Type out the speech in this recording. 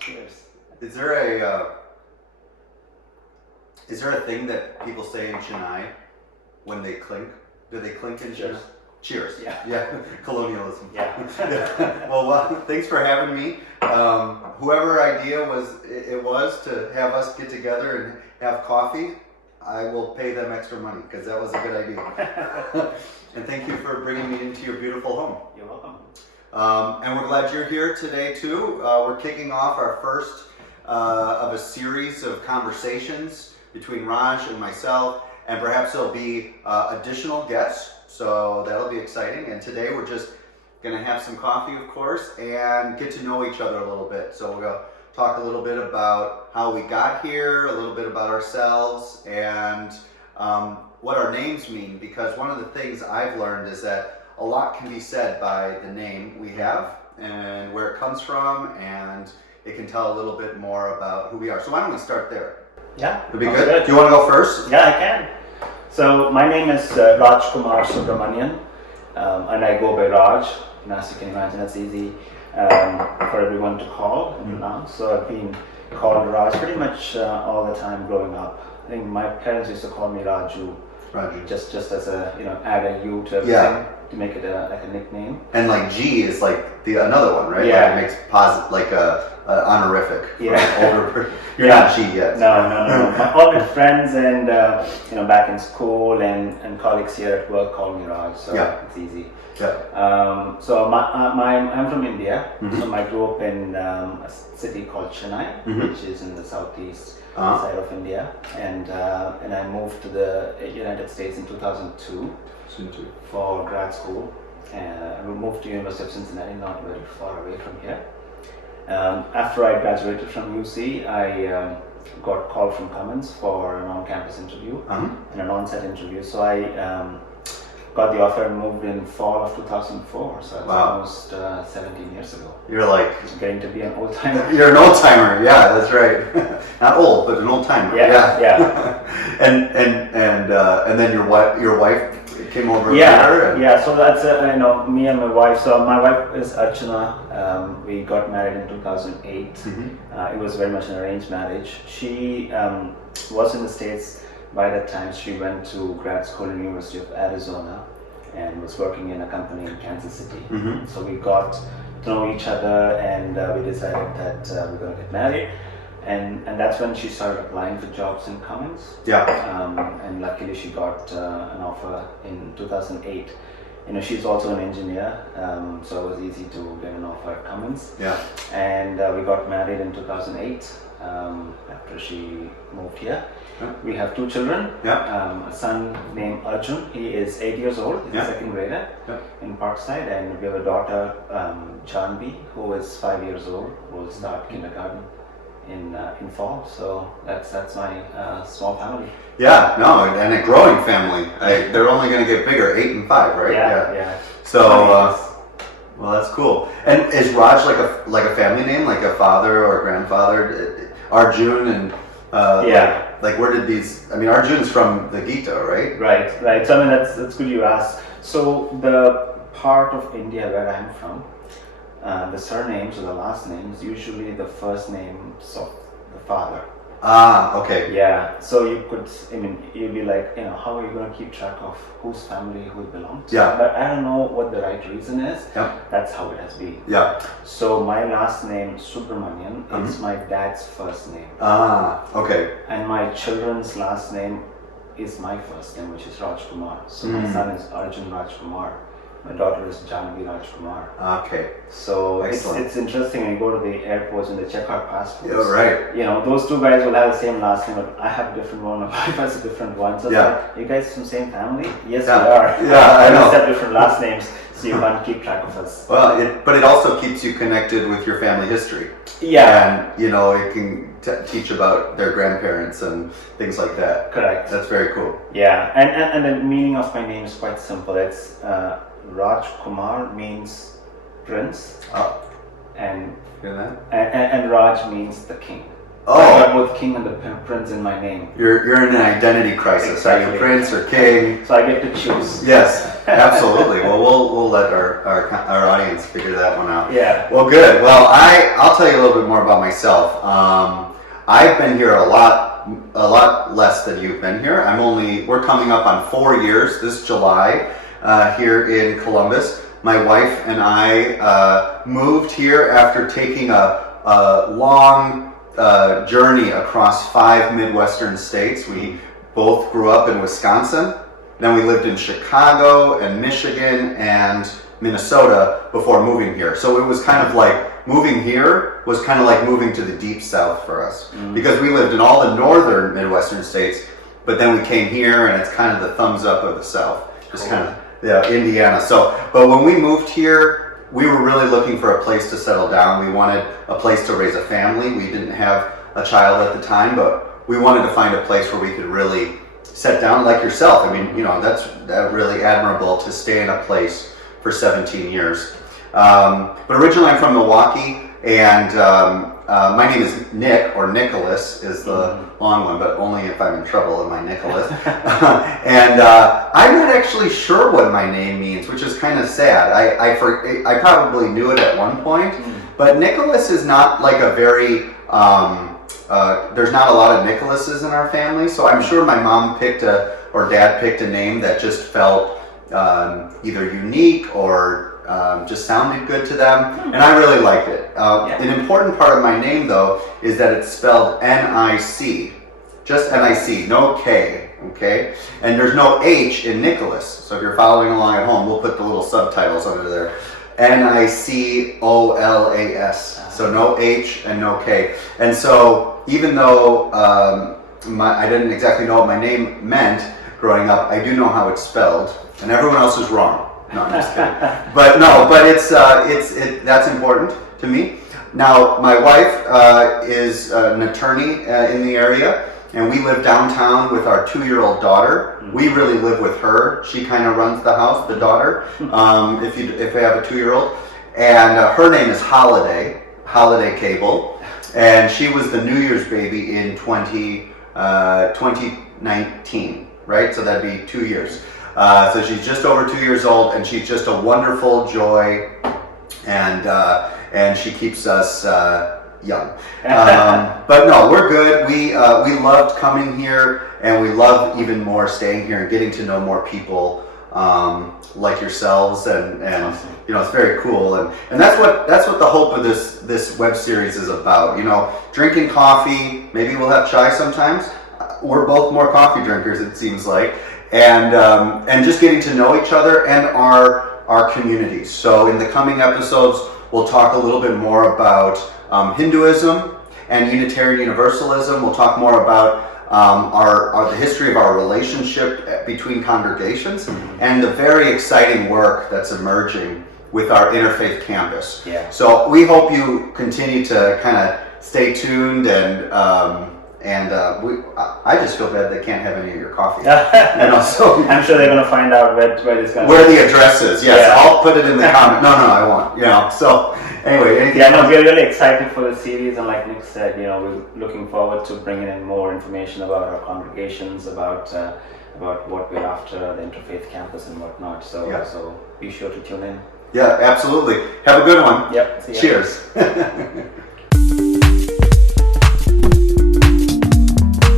Cheers. Is there a thing that people say in Chennai when they clink? Do they clink in Chennai? Cheers. Yeah. Colonialism. Yeah. Well, thanks for having me. Whoever idea it was to have us get together and have coffee, I will pay them extra money because that was a good idea. And thank you for bringing me into your beautiful home. You're welcome. And we're glad you're here today too. We're kicking off our first of a series of conversations between Raj and myself, and perhaps there'll be additional guests, so that'll be exciting. And today we're just going to have some coffee, of course, and get to know each other a little bit. So we're going to talk a little bit about how we got here, a little bit about ourselves, and what our names mean, because one of the things I've learned is that a lot can be said by the name we have and where it comes from, and it can tell a little bit more about who we are. So why don't we start there? Yeah. Would be good. Do you want to go first? Yeah, I can. So my name is Rajkumar Subramanian, and I go by Raj. And as you can imagine, it's easy for everyone to call and pronounce. So I've been called Raj pretty much all the time growing up. I think my parents used to call me Raju. Just as a add a U to everything to make it like a nickname. And like G is like another one, right? Yeah. Like it makes positive, like a honorific. Yeah. Older. You're not G yet. No. All my friends and back in school and colleagues here at work call me Raj, so it's easy. Yeah. So I'm from India. So I grew up in a city called Chennai, which is in the southeast side of India, and I moved to the United States in 2002 for grad school. We moved to University of Cincinnati, not very far away from here. After I graduated from UC, I got called from Cummins for an on-campus interview and an on-site interview. So I got the offer and moved in fall of 2004. So it's almost 17 years ago. You're like getting to be an old timer. You're an old timer, yeah, that's right. Not old, but an old timer. Yeah. and then your wife came over here. And So that's me and my wife. So my wife is Archana. We got married in 2008. It was very much an arranged marriage. She was in the States by that time. She went to grad school in the University of Arizona and was working in a company in Kansas City. So we got to know each other, and we decided that we're going to get married. And that's when she started applying for jobs in Cummins. And luckily she got an offer in 2008. She's also an engineer, so it was easy to get an offer at Cummins. And we got married in 2008 after she moved here. We have 2 children. A son named Arjun. He is 8 years old. He's a second grader in Parkside, and we have a daughter, Janvi, who is 5 years old. Will start kindergarten in fall. So that's my small family. And a growing family. They're only going to get bigger, 8 and 5, right? Yeah. So, well, that's cool. And is Raj like a family name, like a father or a grandfather? Arjun and like where did these? I mean, Arjun's from the Gita, right? Right. So that's good you asked. So the part of India where I'm from, the surnames or the last names usually the first names of the father. Okay. Yeah. So you'd be like, how are you going to keep track of whose family who it belongs to? But I don't know what the right reason is. That's how it has been. So my last name, Subramanian, is my dad's first name. Okay. And my children's last name is my first name, which is Rajkumar. So my son is Arjun Rajkumar. My daughter is Janvi Rajkumar. Okay. So it's interesting when you go to the airports and they check our passports. Those 2 guys will have the same last name, but I have a different one, my wife has a different one. So like, you guys from the same family? Yes, we are. I know. We just have different last names, so you can't keep track of us. Well, but it also keeps you connected with your family history. And, it can teach about their grandparents and things like that. Correct. That's very cool. And the meaning of my name is quite simple. It's Rajkumar means prince, and Raj means the king. I got both king and the prince in my name. You're in an identity crisis. Exactly. Are you prince or king? So I get to choose. Yes. Absolutely. Well, we'll let our audience figure that one out. Yeah. Well, good. Well, I'll tell you a little bit more about myself. I've been here a lot less than you've been here. We're coming up on 4 years this July here in Columbus. My wife and I moved here after taking a long journey across 5 Midwestern states. We both grew up in Wisconsin. Then we lived in Chicago and Michigan and Minnesota before moving here. So it was kind of like moving here was kind of like moving to the deep south for us, because we lived in all the northern Midwestern states, but then we came here and it's kind of the thumbs up of the south, just kind of Indiana. So, but when we moved here, we were really looking for a place to settle down. We wanted a place to raise a family. We didn't have a child at the time, but we wanted to find a place where we could really set down like yourself. I mean, that's really admirable to stay in a place for 17 years. But originally I'm from Milwaukee, and my name is Nic, or Nicholas is the long one, but only if I'm in trouble am I Nicholas. And I'm not actually sure what my name means, which is kind of sad. I probably knew it at one point, but Nicholas is not like a very, there's not a lot of Nicholases in our family, so I'm sure my mom or dad picked a name that just felt either unique or just sounded good to them, and I really liked it. An important part of my name, though, is that it's spelled N-I-C, just N-I-C, no K, okay? And there's no H in Nicholas, so if you're following along at home, we'll put the little subtitles under there. Nicolas, so no H and no K. And so even though I didn't exactly know what my name meant growing up, I do know how it's spelled, and everyone else is wrong. No, I'm just kidding. But that's important to me. Now, my wife is an attorney in the area, and we live downtown with our 2-year-old daughter. We really live with her. She kind of runs the house, the daughter, if we have a 2-year-old. And her name is Holiday Cable, and she was the New Year's baby in 2019, right? So that'd be 2 years. So she's just over 2 years old, and she's just a wonderful joy, and she keeps us young. But no, we're good. We loved coming here, and we love even more staying here and getting to know more people like yourselves, and awesome. It's very cool, and that's what the hope of this web series is about. Drinking coffee. Maybe we'll have chai sometimes. We're both more coffee drinkers, it seems like. And just getting to know each other and our communities. So in the coming episodes, we'll talk a little bit more about Hinduism and Unitarian Universalism. We'll talk more about the history of our relationship between congregations, and the very exciting work that's emerging with our Interfaith campus. Yeah. So we hope you continue to kind of stay tuned, and I just feel bad they can't have any of your coffee. So I'm sure they're going to find out where it's going. Where the address is. Yes, yeah. I'll put it in the comment. No, I won't. So anyway. We're really excited for the series, and like Nic said, we're looking forward to bringing in more information about our congregations, about what we're after, the Interfaith campus and whatnot. So be sure to tune in. Yeah, absolutely. Have a good one. Yep. See ya. Cheers.